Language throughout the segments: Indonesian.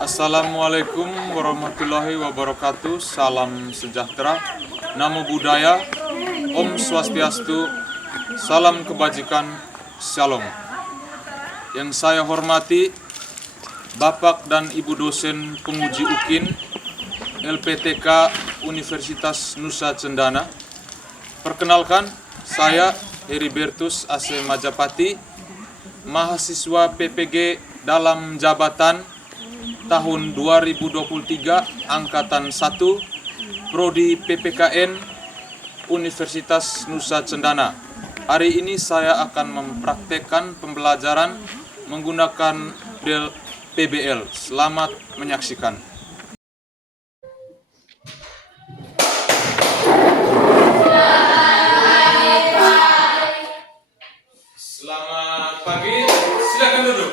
Assalamualaikum warahmatullahi wabarakatuh. Salam sejahtera, namo buddhaya, Om Swastiastu, salam kebajikan, Shalom. Yang saya hormati Bapak dan Ibu dosen penguji UKIN LPTK Universitas Nusa Cendana. Perkenalkan, saya Heribertus AC Majapati, mahasiswa PPG dalam jabatan tahun 2023 Angkatan 1 Prodi PPKN Universitas Nusa Cendana. Hari ini saya akan mempraktekkan pembelajaran menggunakan PBL. Selamat menyaksikan. Selamat pagi, silakan duduk.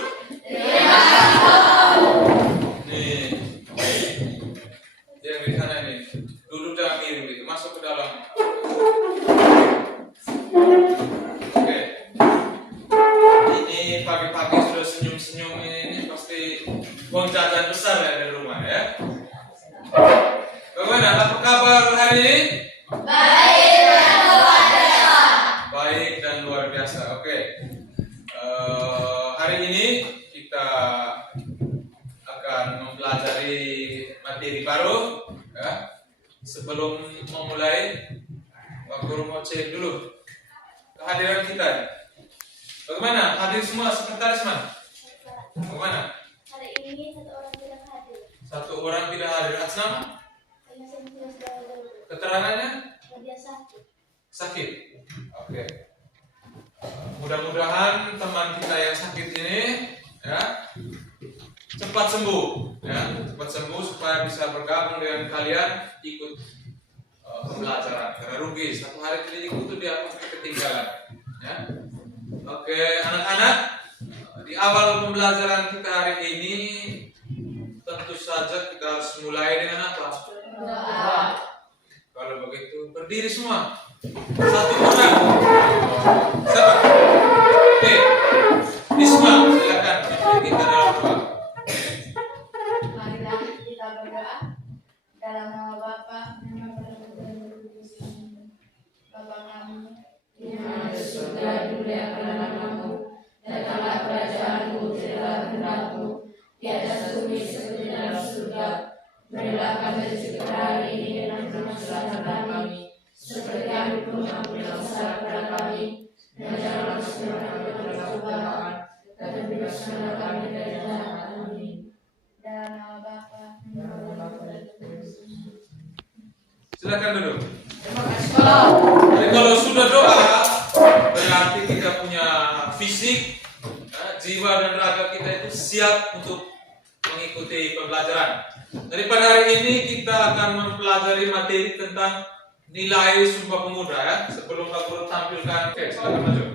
Yang di sana ini, duduk jangan miring gitu, masuk ke dalam. Oke. Ini pagi-pagi sudah senyum-senyum ini pasti uang jajan besar ya di rumah ya. Bagaimana? Apa kabar hari ini? Baik dan luar biasa. Oke. Hari ini kita akan mempelajari materi baru ya. Sebelum memulai, Pak Guru mau cek dulu kehadiran kita. Bagaimana? Hadir semua sekretaris man? Bagaimana? Hari ini satu orang tidak hadir. Satu orang tidak hadir. Atas nama? Keterangannya? Dia sakit. Sakit. Oke. Mudah-mudahan teman kita yang sakit ini ya cepat sembuh ya, cepat sembuh supaya bisa bergabung dengan kalian ikut pembelajaran. Karena rugi satu hari tidak ikut itu dia pasti ketinggalan ya. Oke, anak-anak, di awal pembelajaran kita hari ini tentu saja kita harus mulai dengan apa? Doa. Kalau begitu berdiri semua. Satu orang. Siapa? Oke. Isma, silakan kita dalam doa. Marilah kita berdoa dalam nama Bapa dan Bapa kami di mana di surga, dimuliakanlah namamu, datanglah kerajaanmu, jadilah kehendakmu di atas bumi seperti dalam surga. Berilah kami rezeki kita hari ini dan ampunilah kami, seperti kami pun mengampuni dosa kepada kami, dan janganlah masuk kami ke dalam cobaan, tapi bebaskanlah kami dari jahat. Amin. dalam nama Bapa dan Bapa dan Silakan duduk. Terima kasih. Jadi kalau sudah doa berarti kita punya fisik, jiwa dan raga kita itu siap untuk mengikuti pembelajaran. Daripada hari ini kita akan mempelajari materi tentang nilai Sumpah Pemuda ya. Sebelum Pak Guru tampilkan, oke, silakan maju.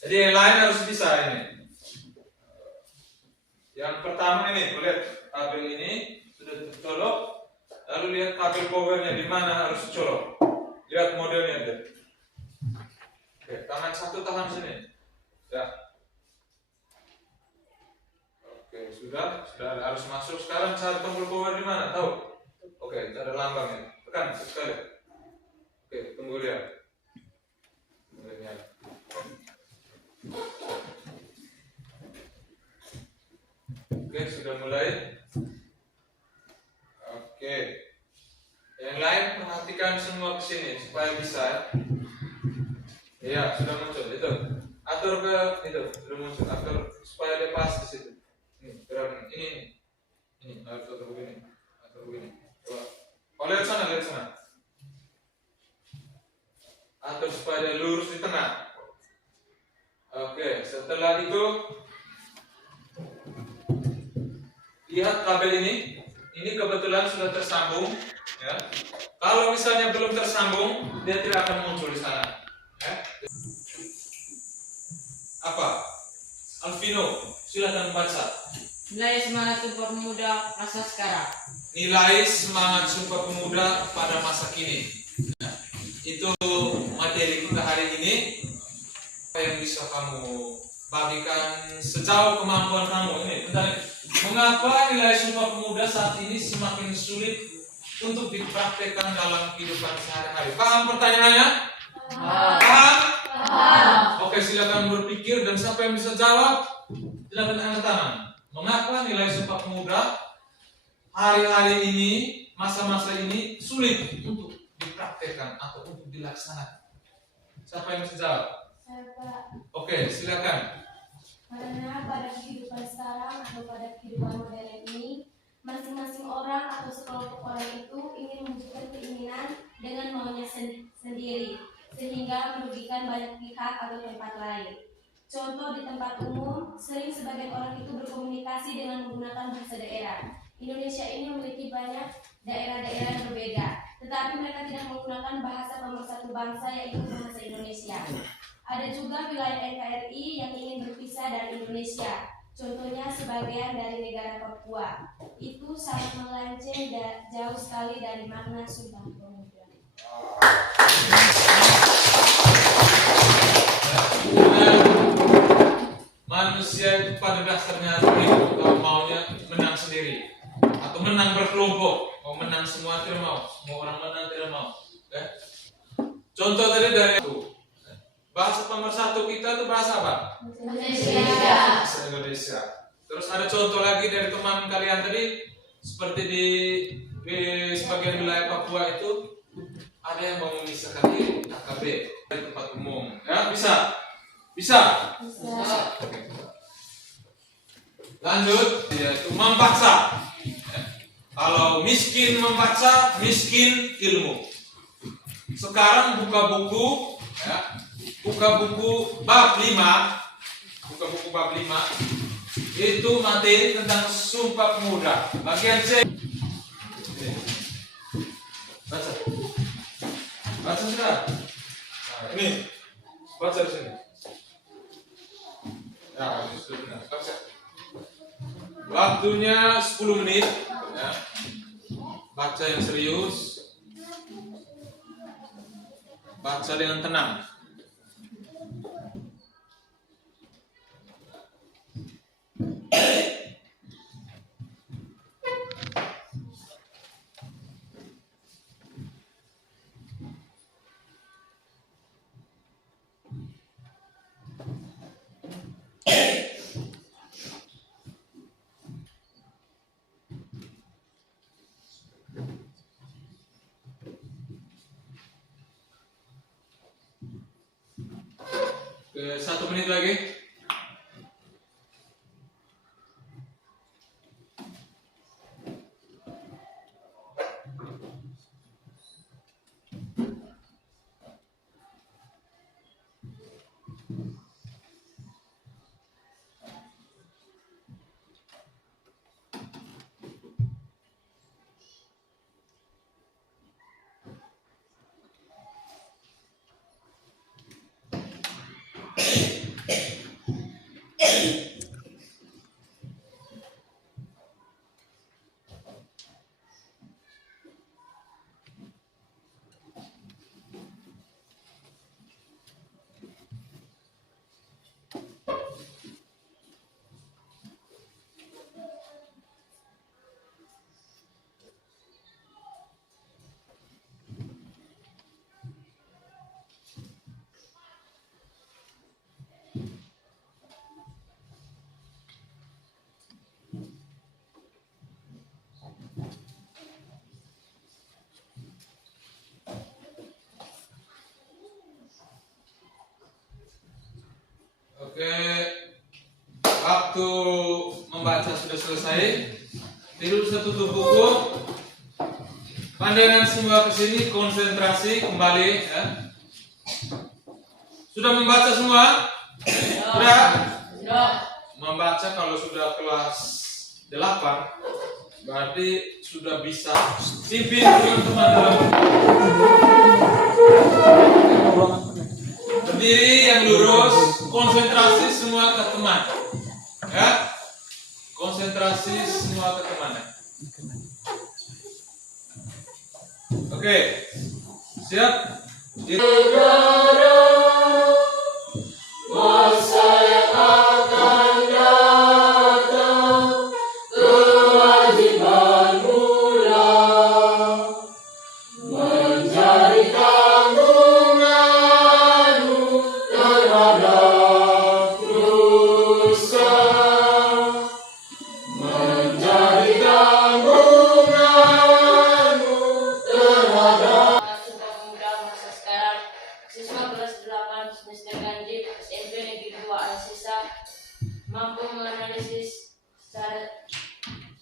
Jadi yang lain harus bisa ini. Yang pertama ini, lihat kabel ini sudah tercolok. Lalu lihat kabel powernya di mana harus colok. Lihat modelnya aja. Oke, tangan satu tahan sini. Ya. Oke, sudah harus masuk. Sekarang cari tombol power di mana? Tahu? Oke, ada lambangnya. Tekan sekali. Oke, tunggu dia. Oke, sudah mulai. Oke. Yang lain perhatikan semua ke sini supaya bisa. Iya, sudah muncul itu. Atur ke itu, sudah muncul. Atur supaya dia pas di situ. Ini, gerakan ini harus atur begini. Atur begini. Coba. Oh, lihat sana. Atur supaya dia lurus di tengah. Oke, setelah itu lihat kabel ini. Ini kebetulan sudah tersambung, ya. Kalau misalnya belum tersambung, dia tidak akan muncul di sana. Ya. Apa? Alvino, silakan baca. Nilai semangat Sumpah Pemuda masa sekarang. Nilai semangat Sumpah Pemuda pada masa kini. Ya. Itu materi kita hari ini. Apa yang bisa kamu bagikan sejauh kemampuan kamu. Ini bentar. Mengapa nilai Sumpah Pemuda saat ini semakin sulit untuk dipraktekkan dalam kehidupan sehari-hari? Paham pertanyaannya? Paham? Oke, silakan berpikir dan siapa yang bisa jawab silakan angkat tangan. Mengapa nilai Sumpah Pemuda hari-hari ini, masa-masa ini sulit untuk dipraktekkan atau untuk dilaksanakan? Siapa yang bisa jawab? Saya, Pak. Oke, silakan. Karena pada kehidupan sekarang atau pada kehidupan modern ini, masing-masing orang atau sekelompok orang itu ingin mewujudkan keinginan dengan maunya sendiri, sehingga merugikan banyak pihak atau tempat lain. Contoh di tempat umum, sering sebagian orang itu berkomunikasi dengan menggunakan bahasa daerah. Indonesia ini memiliki banyak daerah-daerah yang berbeda, tetapi mereka tidak menggunakan bahasa pemersatu bangsa yaitu bahasa Indonesia. Ada juga wilayah NKRI yang ingin berpisah dari Indonesia. Contohnya sebagian dari negara Papua. Itu sangat melenceng jauh sekali dari makna Sumpah Pemuda. Manusia itu pada dasarnya maunya menang sendiri atau menang berkelompok. Mau menang semua tidak mau, semua orang menang tidak mau. Contoh tadi dari itu. Bahasa pemersatu kita itu bahasa apa? Indonesia. Bahasa Indonesia. Terus ada contoh lagi dari teman kalian tadi, seperti di sebagian wilayah Papua itu ada yang mau memisahkan diri KKB di tempat umum. Ya, bisa? Bisa? Oke. Lanjut, yaitu memaksa. Kalau miskin memaksa, miskin ilmu. Sekarang buka buku, ya. Buka buku bab 5. Buka buku bab 5. Itu materi tentang Sumpah Pemuda. Bagian C. Baca. Baca sudah. Nah, ini. Baca di sini. Nah, ini sudah benar. Baca. Waktunya 10 menit, ya. Baca yang serius. Baca dengan tenang. Oke, 1 menit lagi. Oke, waktu membaca sudah selesai. Tidur satu tutup buku. Pandangan semua ke sini, konsentrasi kembali. Ya. Sudah membaca semua? Sudah? Membaca kalau sudah kelas 8, berarti sudah bisa pimpin teman-teman dalam berdiri yang lurus, konsentrasi semua ke teman. Ya. Konsentrasi semua ke teman. Oke. Siap? Masa yang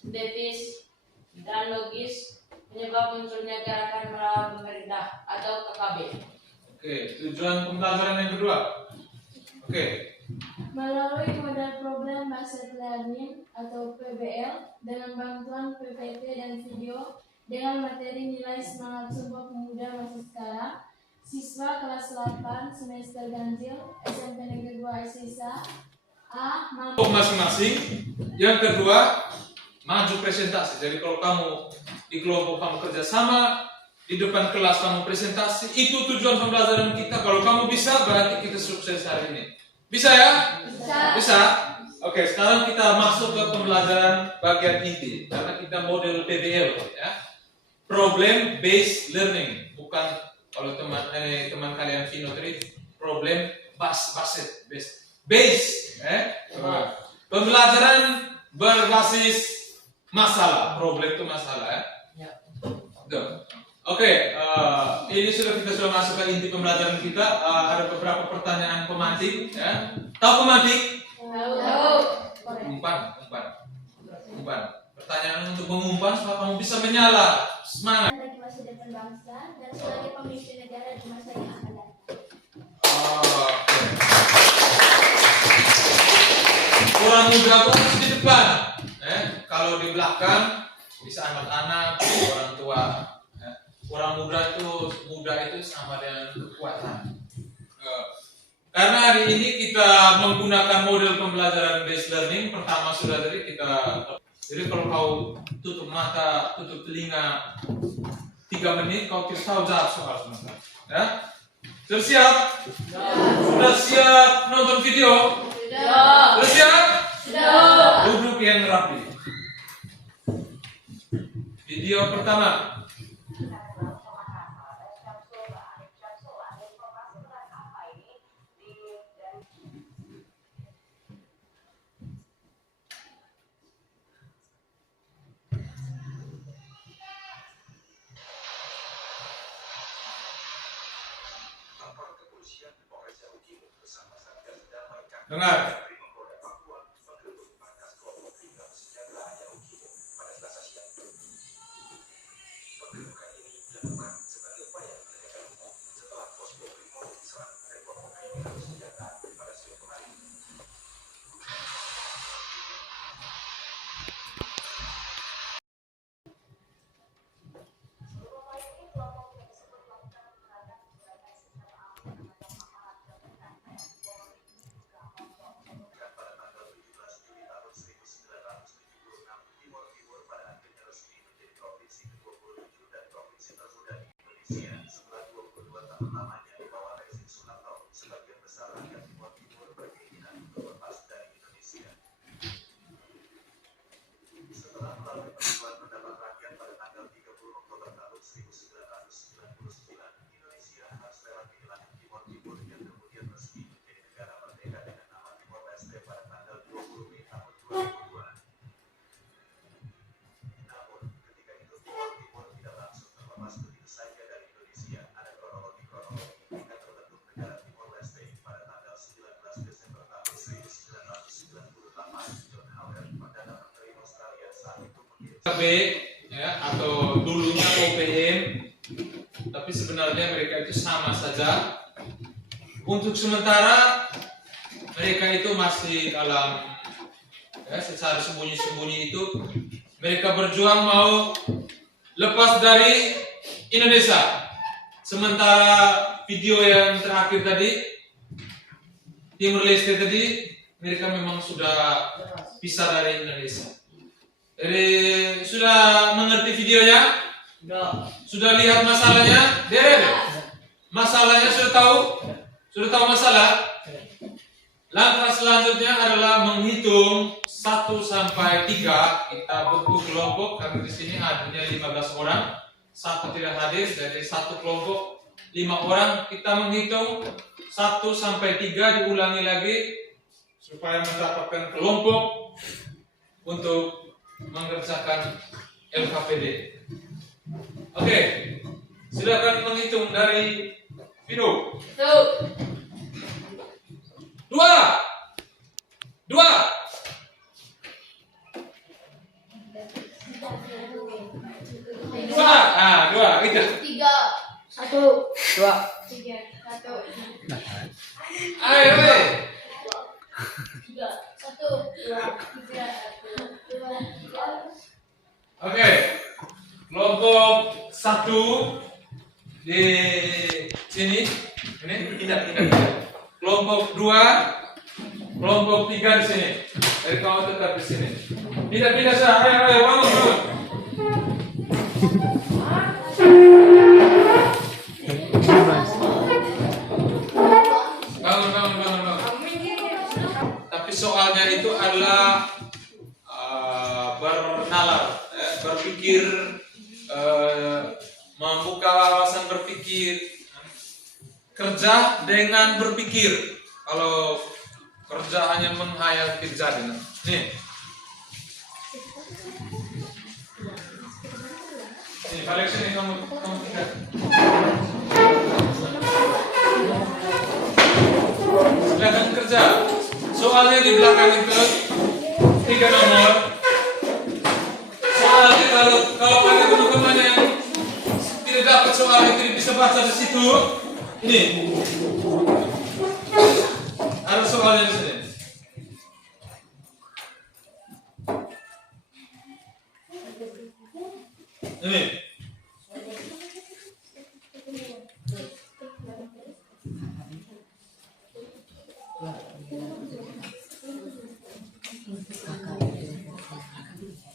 sintetis, dan logis penyebab munculnya gerakan melawan pemerintah atau KKB. Oke, tujuan pembelajaran yang kedua. Oke, Melalui model problem based learning atau PBL dengan bantuan PPT dan video dengan materi nilai semangat sumpah pemuda masa sekarang, siswa kelas 8 semester ganjil SMP Negeri 2 Sisa A mampu untuk masing-masing. Yang kedua, maju presentasi. Jadi kalau kamu di kelompok kamu kerjasama, di depan kelas kamu presentasi, itu tujuan pembelajaran kita. Kalau kamu bisa, berarti kita sukses hari ini. Bisa ya? Bisa. Oke, sekarang kita masuk ke pembelajaran bagian inti. Karena kita model PBL ya. Problem based learning, bukan kalau teman kalian Vino tadi problem based. Pembelajaran berbasis masalah, problem itu masalah ya. Oke, ini sudah masuk ke inti pembelajaran kita. Ada beberapa pertanyaan pemantik ya. Tahu pemantik? Tahu. Umpan. Pertanyaan untuk mengumpan supaya kamu bisa menyala semangat. bagi masa depan bangsa dan sebagai pemimpin negara di masa yang akan datang. Oke. Orang muda itu harus di depan. Kalau di belakang bisa anak-anak, orang tua. Orang muda itu sama dengan kekuatan. Karena hari ini kita menggunakan model pembelajaran based learning. Pertama sudah tadi kita. Jadi kalau kau tutup mata, tutup telinga 3 menit, kau tidak tahu jawab soal sebentar. Ya? Sudah siap? Sudah siap nonton video? Sudah. Sudah siap? Sudah. Duduk yang rapi. Video pertama. Dengar. KB ya, atau dulunya OPM, tapi sebenarnya mereka itu sama saja. Untuk sementara mereka itu masih dalam secara sembunyi-sembunyi itu mereka berjuang mau lepas dari Indonesia. Sementara video yang terakhir tadi Timur Leste tadi mereka memang sudah pisah dari Indonesia. Jadi sudah mengerti videonya? Sudah lihat masalahnya? Masalahnya sudah tahu? Sudah tahu masalah? Langkah selanjutnya adalah menghitung 1 sampai 3. Kita bentuk kelompok karena di sini hadirnya 15 orang. Satu tidak hadir, jadi satu kelompok 5 orang. Kita menghitung 1 sampai 3, diulangi lagi supaya mendapatkan kelompok untuk mengerjakan LKPD. Oke, silakan menghitung dari Vino. 2. Dua. Ah, dua. Gitu. 3. 1 2 3. 1. Ayo, weh. 3. 1. 2. 3. 1. 2. 3. Oke. Kelompok 1 di sini. Ini tidak. Kelompok 2, kelompok 3 di sini. Jadi kamu tetap di sini. Tidak sah. Ayo, bangun. Bangun. Tapi soalnya itu adalah bernalar, berpikir, membuka wawasan berpikir, kerja dengan berpikir. Kalau kerja hanya menghayal tidak jadi. Nih, balik sini kamu tidak. Silakan kerja. Soalnya di belakang itu 3 nomor. Soalnya kalau ada teman-teman yang tidak dapat soal itu bisa baca di situ. Ini ada soalnya di sini. Ini.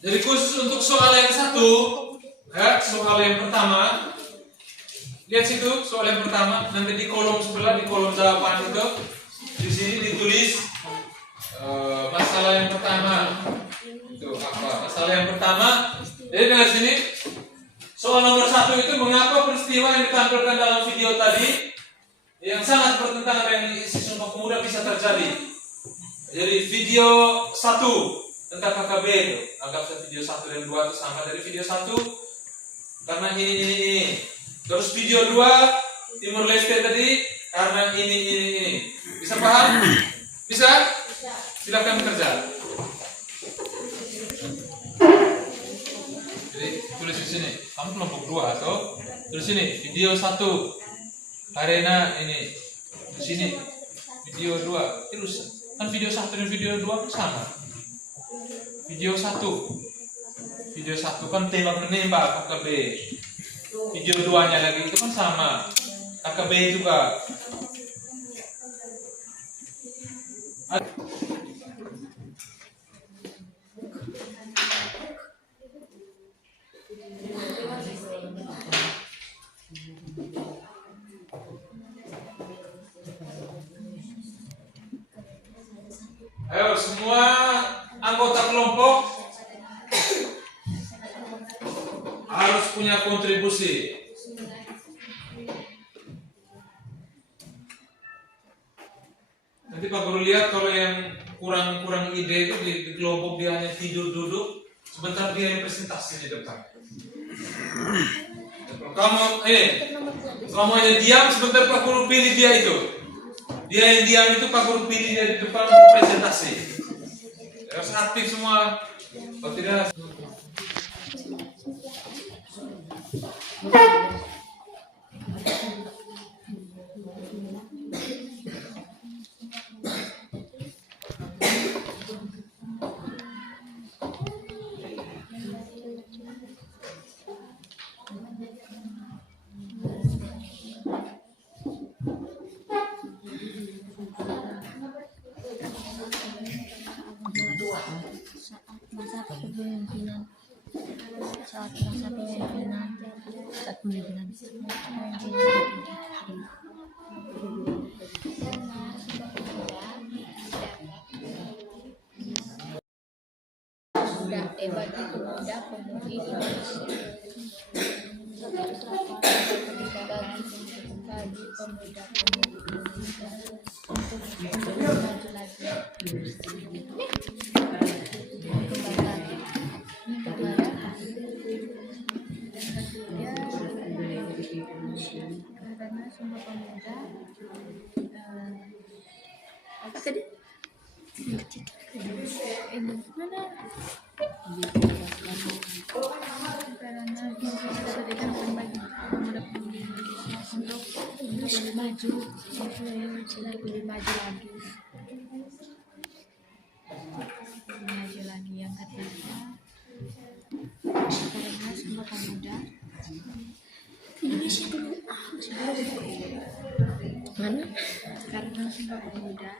Jadi khusus untuk soal yang satu, soal yang pertama, lihat situ soal yang pertama. Nanti di kolom sebelah, di kolom jawaban itu, di sini ditulis masalah yang pertama. Itu apa? Masalah yang pertama. Jadi dengan sini soal nomor 1 itu mengapa peristiwa yang ditampilkan dalam video tadi yang sangat bertentangan dengan isi Sumpah Pemuda bisa terjadi. Jadi video 1 tentang KKB itu, anggap video 1 dan 2 itu sama dari video 1 karena ini. Terus video 2 Timur Leste tadi karena ini. Bisa paham? Bisa? Silakan kerja. Jadi tulis di sini. Kamu kelompok 2 atau tulis sini video 1 arena ini. Di sini video 2 terus kan video 1 dan video 2 kan sama. Video 1 kan tembak menembak KKB. Video 2-nya lagi itu kan sama, KKB juga. Ayo semua anggota kelompok harus punya kontribusi. Nanti Pak Guru lihat kalau yang kurang ide itu di kelompok dia hanya tidur duduk, sebentar dia yang presentasi di depan. Kamu hanya diam, sebentar Pak Guru pilih dia itu. Dia yang diam itu Pak Guru pilih dia di depan untuk presentasi. Harus aktif semua. Kalau tidak saat masa kepemimpinan sudah hebat itu muda pemudi Indonesia bagi pemuda-pemudi Indonesia untuk maju lagi karena Sumpah Pemuda apa tadi? Ini mana? Mana? Karena Sumpah Pemuda.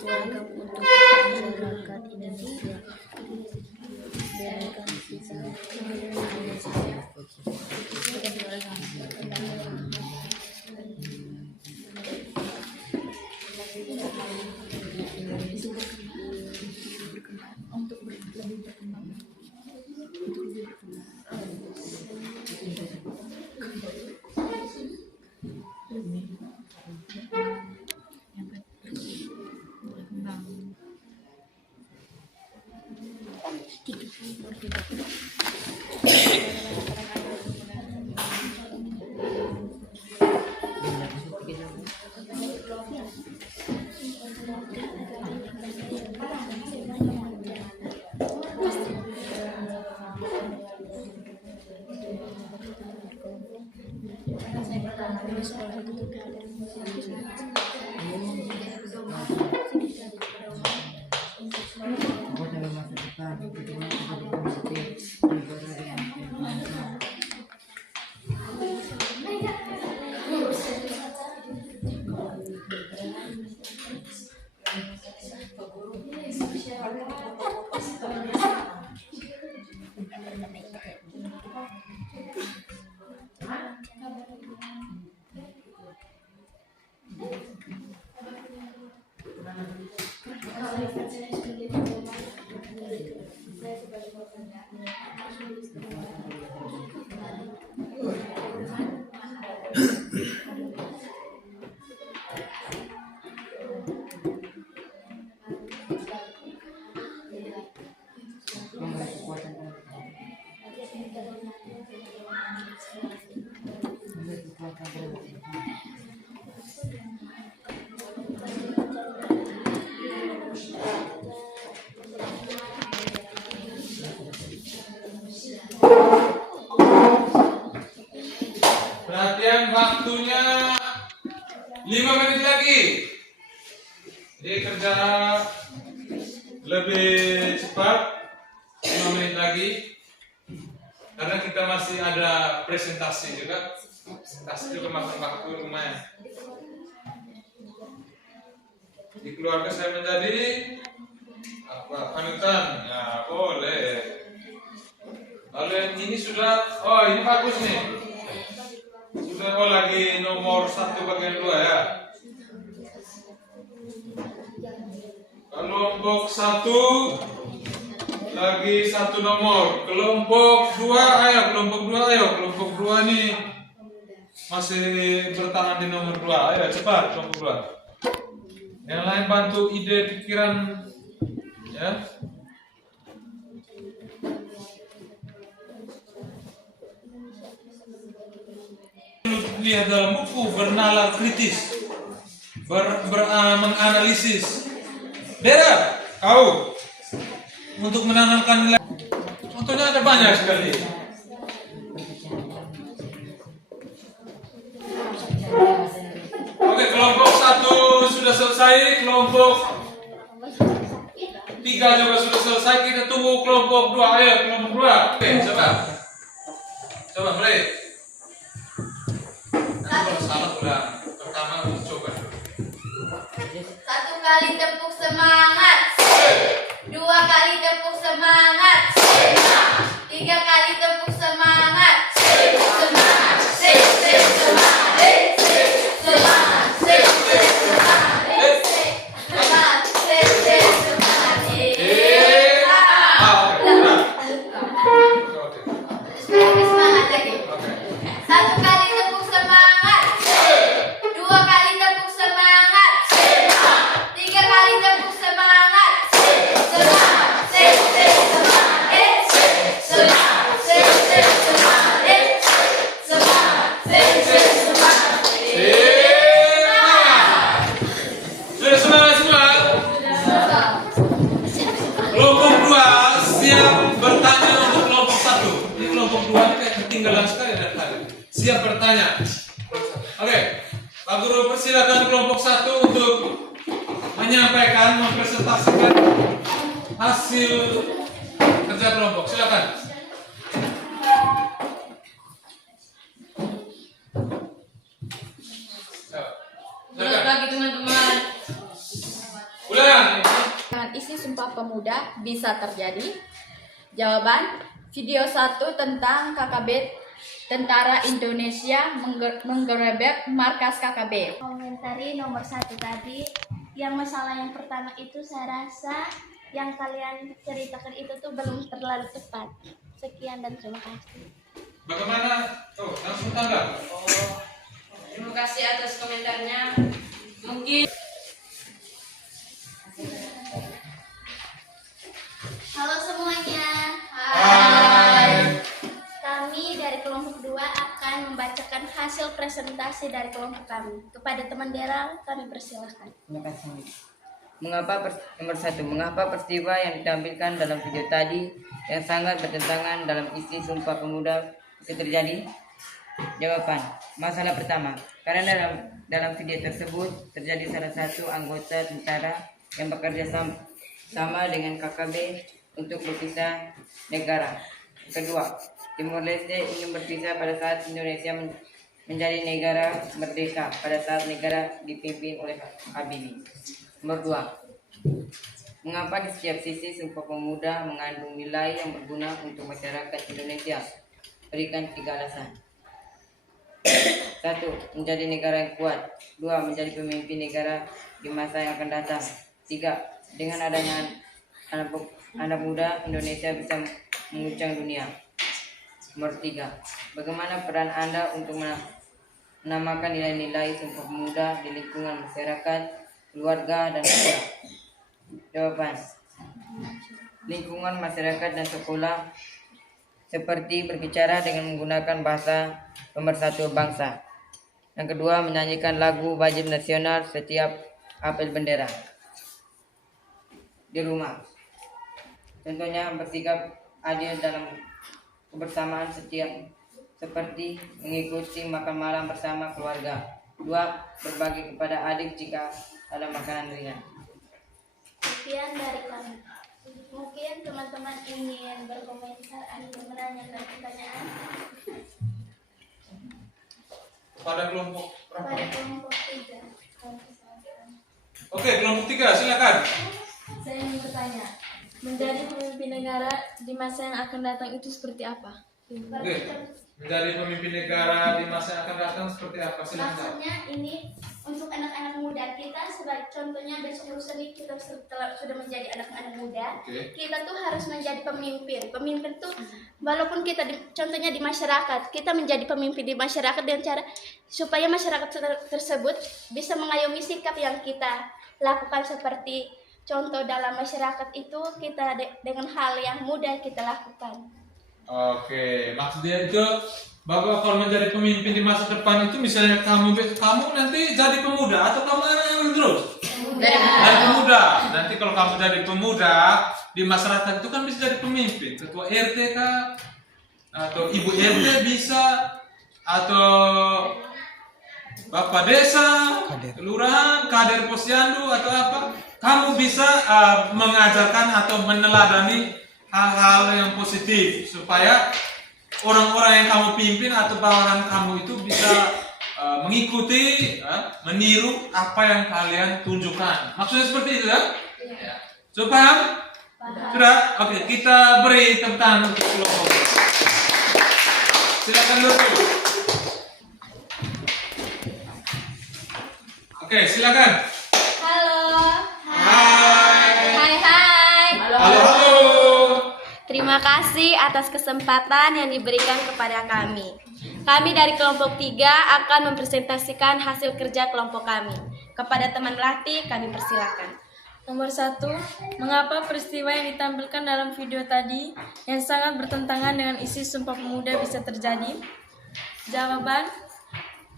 Program untuk masyarakat Indonesia. Berikan kita untuk lebih berkembang. Perhatian, waktunya 5 menit lagi. Jadi kerja lebih cepat, 5 menit lagi. Karena kita masih ada presentasi juga. Presentasi juga makan waktu lumayan. Di keluarga saya menjadi apa? Panutan. Ya, boleh. Lalu yang ini sudah, oh ini bagus nih. Sudah lagi nomor 1 bagian 2 ya. Kelompok 1 lagi 1 nomor. Kelompok 2 ayo, kelompok 2 ayo. Kelompok 2 nih masih bertahan di nomor 2. Ayo cepat kelompok 2. Yang lain bantu ide pikiran ya. Lihat dalam buku, bernalar kritis, menganalisis. Beda, kau untuk menanamkan nilai. Contohnya ada banyak sekali. Oke, kelompok 1 sudah selesai, kelompok 3 juga sudah selesai. Kita tunggu kelompok 2. Ayo, kelompok 2. Oke, coba mulai. Kalau salah ulang. Pertama coba. 1 kali tepuk semangat. 2 kali tepuk semangat. 3 kali tepuk semangat. Semangat. Semangat lagi. 1 kali tepuk semangat. 2 kali tepuk semangat. 3 kali tepuk semangat. Semangat. Guru persilakan kelompok 1 untuk menyampaikan, mempresentasikan hasil kerja kelompok. Silakan. Selamat pagi teman-teman. Ulang. Dengan isi Sumpah Pemuda bisa terjadi. Jawaban video 1 tentang KKB Tentara Indonesia menggerebek markas KKB. Komentari nomor 1 tadi, yang masalah yang pertama itu saya rasa yang kalian ceritakan itu tuh belum terlalu tepat. Sekian dan terima kasih. Bagaimana? Oh, langsung tanggap. Terima kasih atas komentarnya. Mungkin Halo semuanya. Hai. Kami dari kelompok 2 akan membacakan hasil presentasi dari kelompok kami. Kepada teman Dera, kami persilahkan. Terima kasih. Nomor 1, mengapa peristiwa yang ditampilkan dalam video tadi yang sangat bertentangan dalam isi Sumpah Pemuda bisa terjadi? Jawaban, masalah pertama, karena dalam video tersebut terjadi salah satu anggota tentara yang bekerja sama dengan KKB untuk berpisah negara. Kedua, Timor Leste ingin berpisah pada saat Indonesia menjadi negara merdeka pada saat negara dipimpin oleh Habibie. Nomor 2, mengapa di setiap sisi Sumpah Pemuda mengandung nilai yang berguna untuk masyarakat Indonesia? Berikan 3 alasan. 1. Menjadi negara yang kuat. 2. Menjadi pemimpin negara di masa yang akan datang. 3. Dengan adanya anak muda, Indonesia bisa mengguncang dunia. Nomor 3. Bagaimana peran Anda untuk menamakan nilai-nilai Sumpah Pemuda di lingkungan masyarakat, keluarga, dan sekolah? Jawaban, lingkungan masyarakat dan sekolah seperti berbicara dengan menggunakan bahasa pemersatu bangsa. Yang kedua, menyanyikan lagu wajib nasional setiap apel bendera. Di rumah, contohnya bersikap adil dalam kebersamaan setiap seperti mengikuti makan malam bersama keluarga. 2. Berbagi kepada adik jika ada makanan ringan. Sekian dari kami. Mungkin teman-teman ingin berkomentar atau menanyakan pertanyaan Pada kelompok berapa? pada kelompok 3. Oke, kelompok 3 silakan. Saya ingin bertanya, menjadi pemimpin negara di masa yang akan datang itu seperti apa? Oke. Menjadi pemimpin negara di masa yang akan datang seperti apa? Silakan. Maksudnya ini untuk anak-anak muda kita, sebagai contohnya besok lusa nih kita sudah menjadi anak-anak muda. Oke. Kita tuh harus menjadi pemimpin. Pemimpin tuh walaupun kita contohnya di masyarakat, kita menjadi pemimpin di masyarakat dengan cara supaya masyarakat tersebut bisa mengayomi sikap yang kita lakukan, seperti contoh dalam masyarakat itu kita dengan hal yang mudah kita lakukan. Oke, maksudnya itu bahwa kalau menjadi pemimpin di masa depan itu misalnya kamu nanti jadi pemuda atau kamu anak terus? Dari pemuda. Nanti kalau kamu jadi pemuda di masyarakat itu kan bisa jadi pemimpin, ketua RT kah? Atau ibu RT bisa, atau bapak desa, kelurahan, kader posyandu atau apa? Kamu bisa mengajarkan atau meneladani hal-hal yang positif supaya orang-orang yang kamu pimpin atau bawahan kamu itu bisa mengikuti, meniru apa yang kalian tunjukkan. Maksudnya seperti itu ya? Sudah paham? Sudah? Oke, kita beri tepuk tangan untuk kelompok. Silakan duduk. Oke, silakan. Halo. Hai. Hai. Halo. Terima kasih atas kesempatan yang diberikan kepada kami. Kami dari kelompok 3 akan mempresentasikan hasil kerja kelompok kami. Kepada teman melatih, kami persilakan. Nomor 1, mengapa peristiwa yang ditampilkan dalam video tadi yang sangat bertentangan dengan isi Sumpah Pemuda bisa terjadi? Jawaban,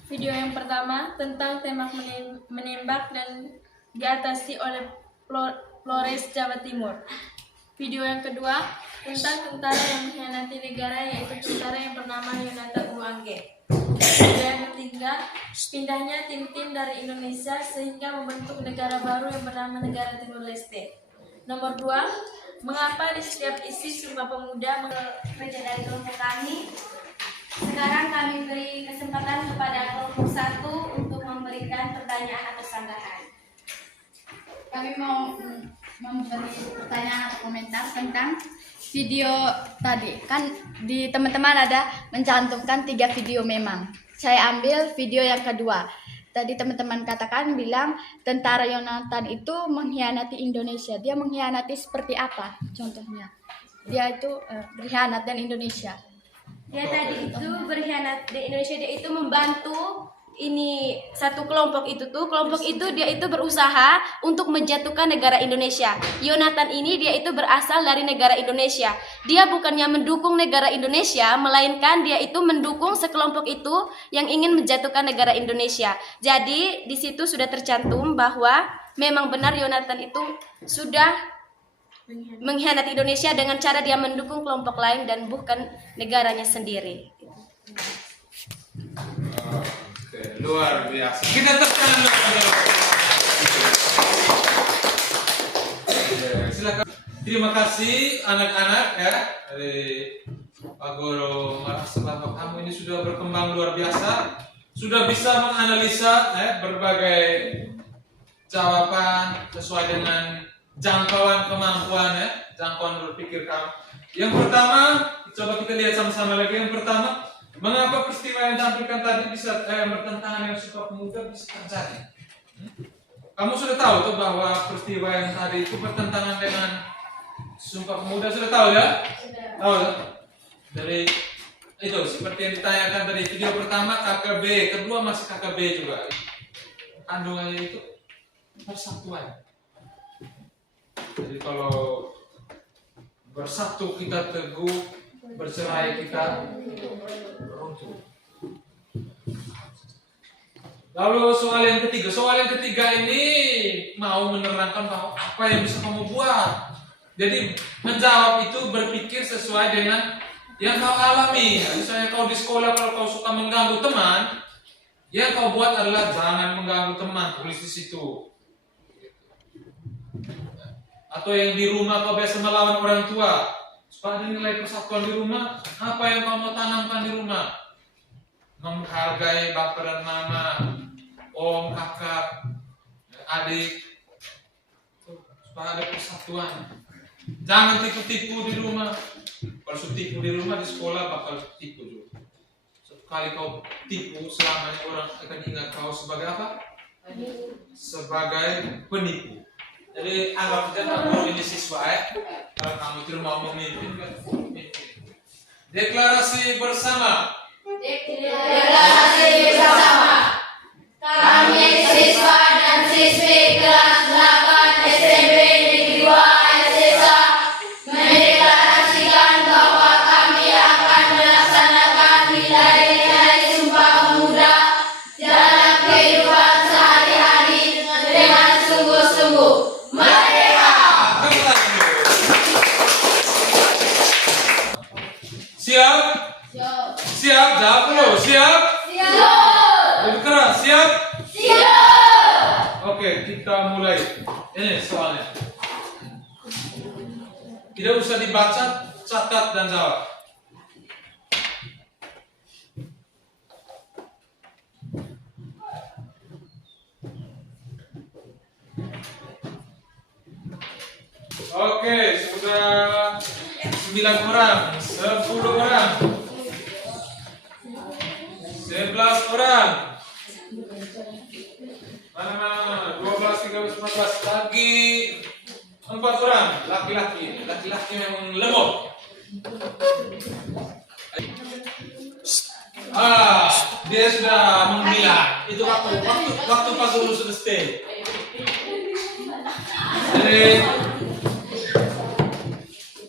video yang pertama tentang tembak menembak dan diatasi oleh Polres Jawa Timur. Video yang kedua tentang tentara yang mengkhianati negara, yaitu tentara yang bernama Yonatan Uangge. Video yang ketiga, pindahnya tim-tim dari Indonesia sehingga membentuk negara baru yang bernama Negara Timur Leste. Nomor 2, mengapa di setiap isi Sumpah Pemuda Kerja dari kelompok kami. Sekarang kami beri kesempatan kepada kelompok 1 untuk memberikan pertanyaan atau sanggahan. Kami mau memberi pertanyaan atau komentar tentang video tadi. Kan di teman-teman ada mencantumkan 3 video memang. Saya ambil video yang kedua. Tadi teman-teman katakan bilang tentara Yonatan itu mengkhianati Indonesia. Dia mengkhianati seperti apa contohnya? Dia itu berkhianat dan Indonesia. Dia tadi itu berkhianat di Indonesia, dia itu membantu ini satu kelompok itu dia itu berusaha untuk menjatuhkan negara Indonesia. Yonatan ini dia itu berasal dari negara Indonesia. Dia bukannya mendukung negara Indonesia, melainkan dia itu mendukung sekelompok itu yang ingin menjatuhkan negara Indonesia. Jadi di situ sudah tercantum bahwa memang benar Yonatan itu sudah mengkhianati Indonesia dengan cara dia mendukung kelompok lain dan bukan negaranya sendiri. Oke, luar biasa. Kita tekan. Silakan. Terima kasih anak-anak ya dari Pak Guru merasa bahwa kamu ini sudah berkembang luar biasa, sudah bisa menganalisa berbagai jawaban sesuai dengan jangkauan kemampuan jangkauan berpikir kamu. Yang pertama, coba kita lihat sama-sama lagi. Yang pertama, mengapa peristiwa yang ditampilkan tadi bisa bertentangan dengan Sumpah Pemuda bisa terjadi? Kamu sudah tahu tuh bahwa peristiwa yang tadi itu bertentangan dengan Sumpah Pemuda, sudah tahu ya? Tahu ya? Dari itu seperti yang ditanyakan tadi, video pertama KKB, kedua masih KKB juga. Kandungannya itu persatuan. Jadi kalau bersatu kita teguh, bercerai kita runtuh. Lalu soal yang ketiga ini mau menerangkan bahwa apa yang bisa kamu buat. Jadi menjawab itu berpikir sesuai dengan yang kau alami. Misalnya kau di sekolah kalau kau suka mengganggu teman, yang kau buat adalah jangan mengganggu teman, tulis di situ. Atau yang di rumah kau biasa melawan orang tua, supaya ada nilai persatuan di rumah. Apa yang kau mau tanamkan di rumah? Menghargai bapak dan mama, om, kakak, adik, supaya ada persatuan. Jangan tipu-tipu di rumah. Kalau tipu di rumah, di sekolah bakal tipu juga. Sekali kau tipu, selamanya orang akan ingat kau sebagai apa? Sebagai penipu. Jadi anggap saja kamu ini siswa kalau kamu itu mau memimpin kan? Deklarasi bersama. Kami siswa dan siswi kelas 8 SMP Negeri 2 SSA mendeklarasikan bahwa kami akan melaksanakan nilai-nilai Sumpah Pemuda dalam kehidupan sehari-hari dengan sungguh-sungguh. Merdeka! Siap? Siap, jawab dulu. Siap? Lebih keras, siap? Oke, kita mulai. Ini soalnya. Tidak usah dibaca, catat dan jawab. Oke, sudah 9 orang, 10 orang, 11 orang. Mana 12, 13, 14 lagi 4 orang laki-laki yang lemot. Dia sudah menghilang. Itu waktu Pak Guru sudah stay. Jadi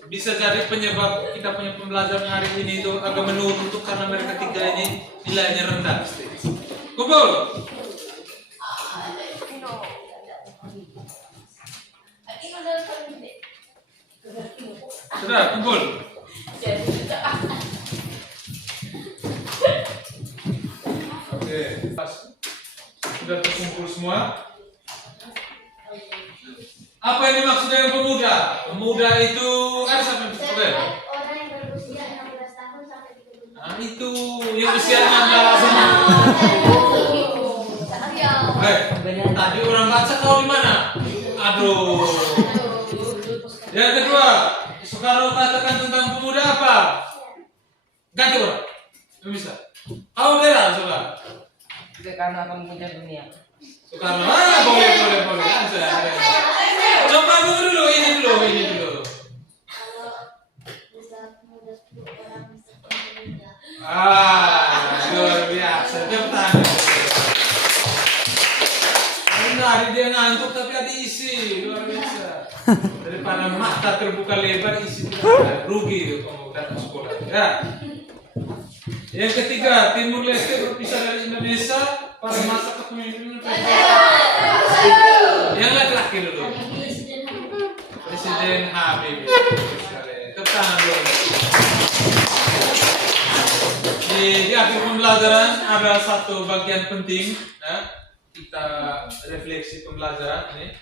bisa jadi penyebab kita punya pembelajaran hari ini itu agak menurun tuh karena mereka tiga ini nilainya rendah. Kumpul. Sudah kumpul. sudah terkumpul semua. Apa yang dimaksud dengan pemuda? Pemuda itu ada siapa yang bisa? Orang yang berusia 16 tahun sampai 30 tahun. Nah, itu yang usia 16 sama. Tadi orang baca kau di mana? Aduh. Yang kedua, Soekarno katakan tentang pemuda apa? Ganti orang. Yang bisa. Kau bela coba. Soekarno akan memuja dunia. Soekarno, boleh. Bisa. Coba dulu, ini dulu. Kalau bisa pemuda 10 orang bisa pemuda. Luar biasa. Tepuk tangan. Hari dia ngantuk tapi ada isi, luar biasa. Daripada mata terbuka lebar, isi tidak rugi itu kamu datang sekolah. Ya. Yang ketiga, Timur Leste berpisah dari Indonesia pada masa kepemimpinan yang laki-laki dulu. Presiden Habibie. Tepuk tangan dulu. Di akhir pembelajaran ada satu bagian penting, ya. Kita refleksi pembelajaran ini.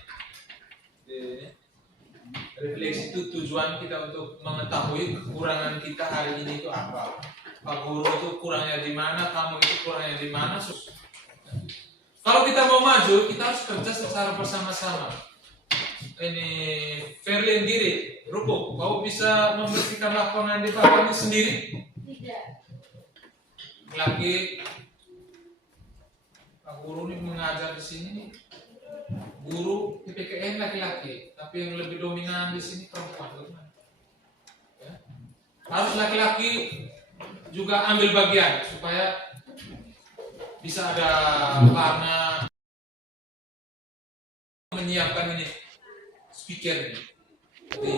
Refleksi itu tujuan kita untuk mengetahui kekurangan kita hari ini itu apa. Pak Guru itu kurangnya di mana, kamu itu kurangnya di mana. Kalau kita mau maju, kita harus kerja secara bersama-sama. Ini Ferlin diri, Rupuk, kau bisa membersihkan lapangan di bawah ini sendiri? Tidak. Lagi Pak Guru ini mengajar di sini, guru PPKN laki-laki, tapi yang lebih dominan di sini perempuan. Ya. Harus laki-laki juga ambil bagian supaya bisa ada warna menyiapkan ini speaker ini. Jadi,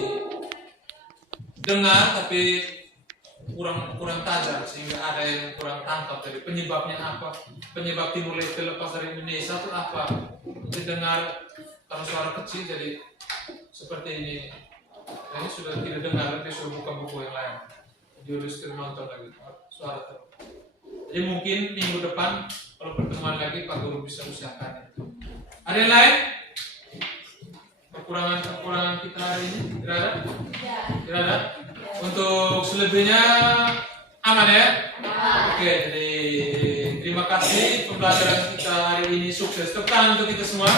dengar tapi kurang tajam sehingga ada yang kurang tangkap dari penyebabnya apa, penyebab Timur Leste lepas dari Indonesia itu apa. Didengar kalau suara kecil jadi seperti ini. Ini sudah tidak dengar, dia sudah buka buku yang lain. Jurus nonton lagi suara terus. Jadi mungkin minggu depan kalau pertemuan lagi Pak Guru bisa usahakan itu. Ada yang lain? Kekurangan kita hari ini tidak ada? Tidak ada? Untuk selebihnya aman ya? Oke, jadi terima kasih pembelajaran kita hari ini sukses. Tepuk tangan untuk kita semua.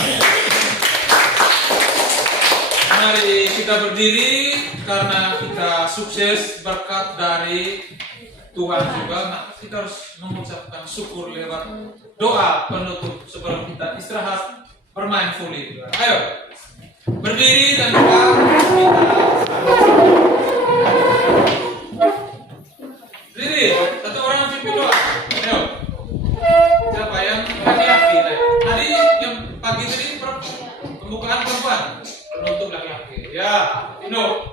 Mari kita berdiri karena kita sukses berkat dari Tuhan juga. Nah, kita harus mengucapkan syukur lewat doa penutup sebelum kita istirahat bermain volley. Ayo berdiri dan doa berdiri. Satu orang pimpin doa. Ayo. Siapa yang laki-laki? Tadi yang pagi tadi pembukaan perempuan, penutup laki-laki. Ya, Ino.